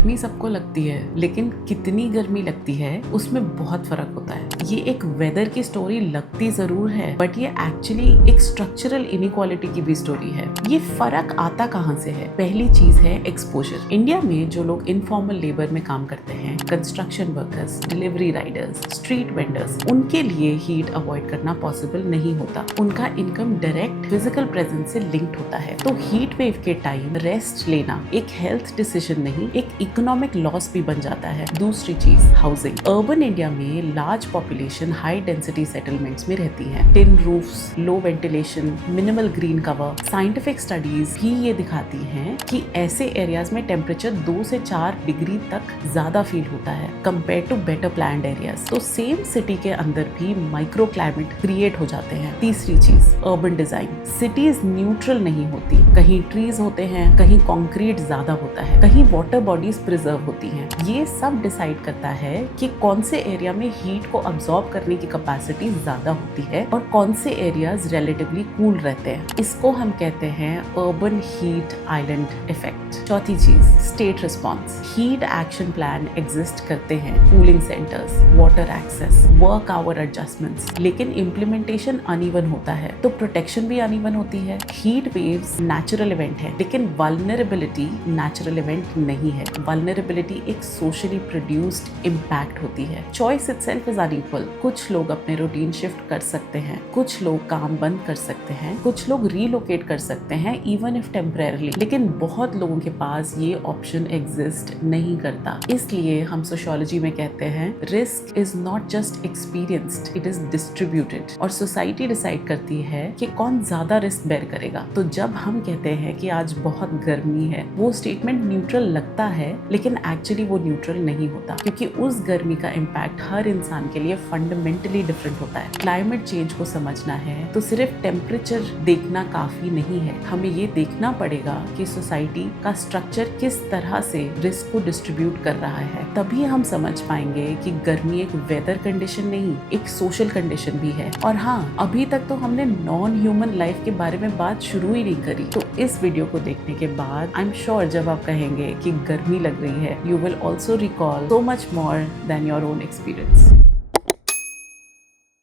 गर्मी सबको लगती है, लेकिन कितनी गर्मी लगती है उसमें बहुत फर्क होता है। ये एक वेदर की स्टोरी लगती जरूर है, बट ये एक्चुअली एक स्ट्रक्चरल इनइक्वालिटी की भी स्टोरी है। ये फर्क आता कहाँ से है? पहली चीज है एक्सपोजर। इंडिया में जो लोग इनफॉर्मल लेबर में काम करते हैं, construction workers, delivery Riders, street vendors, उनके लिए हीट अवॉइड करना पॉसिबल नहीं होता। उनका इनकम डायरेक्ट फिजिकल प्रेजेंस से लिंक्ड होता है। तो हीट वेव के टाइम रेस्ट लेना एक हेल्थ डिसीजन नहीं, एक इकोनॉमिक लॉस भी बन जाता है। दूसरी चीज हाउसिंग। अर्बन इंडिया में large population high density settlements में रहती है। Tin roofs, low ventilation, minimal green cover. Scientific studies भी ये दिखाती हैं कि ऐसे एरियाज में टेम्परेचर 2 से 4 डिग्री तक ज्यादा फील होता है compare to better planned areas. तो सेम सिटी के अंदर भी माइक्रो क्लाइमेट क्रिएट हो जाते हैं। तीसरी चीज अर्बन डिजाइन। सिटीज न्यूट्रल नहीं होती। कहीं ट्रीज होते हैं, कहीं कॉन्क्रीट ज्यादा होता है, कहीं वाटर बॉडीज प्रिजर्व होती हैं। ये सब डिसाइड करता है कि कौन से एरिया में हीट को अब्सॉर्ब करने की कैपेसिटी ज्यादा होती है और कौन से एरियाज रिलेटिवली कूल रहते हैं। इसको हम कहते हैं अर्बन हीट आइलैंड इफेक्ट। चौथी चीज state response. Heat action plan exist करते हैं, cooling centres, water access, work hour adjustments, लेकिन इम्प्लीमेंटेशन अनइवन होता है, तो प्रोटेक्शन भी अनइवन होती है। हीट वेव्स नेचुरल इवेंट है, लेकिन वल्नरेबिलिटी नेचुरल इवेंट नहीं है। वल्नरेबिलिटी एक सोशली प्रोड्यूस्ड इम्पैक्ट होती है। Choice itself is unequal. कुछ लोग अपने रूटीन शिफ्ट कर सकते हैं, कुछ लोग काम बंद कर सकते हैं, कुछ लोग रीलोकेट कर सकते हैं इवन इफ टेम्परेरली, लेकिन बहुत लोगों के पास ये ऑप्शन एग्जिस्ट नहीं करता। इसलिए हम सोशियोलॉजी में कहते हैं risk is not just experienced, it is distributed. और सोसाइटी डिसाइड करती है कि कौन ज्यादा रिस्क बेयर करेगा। तो जब हम कहते हैं कि आज बहुत गर्मी है, वो स्टेटमेंट न्यूट्रल लगता है, लेकिन एक्चुअली वो न्यूट्रल नहीं होता, क्योंकि उस गर्मी का इम्पैक्ट हर इंसान के लिए फंडामेंटली डिफरेंट होता है। क्लाइमेट चेंज को समझना है तो सिर्फ टेम्परेचर देखना काफी नहीं है, हमें ये देखना पड़ेगा कि सोसाइटी का स्ट्रक्चर किस तरह से रिस्क को डिस्ट्रीब्यूट कर रहा है। तभी हम समझ पाएंगे कि गर्मी एक वेदर कंडीशन नहीं, एक सोशल कंडीशन भी है। और हाँ, अभी तक तो हमने नॉन ह्यूमन लाइफ के बारे में बात शुरू ही नहीं करी। तो इस वीडियो को देखने के बाद आई एम श्योर जब आप कहेंगे कि गर्मी लग रही है, you will also recall so much more than your own experience.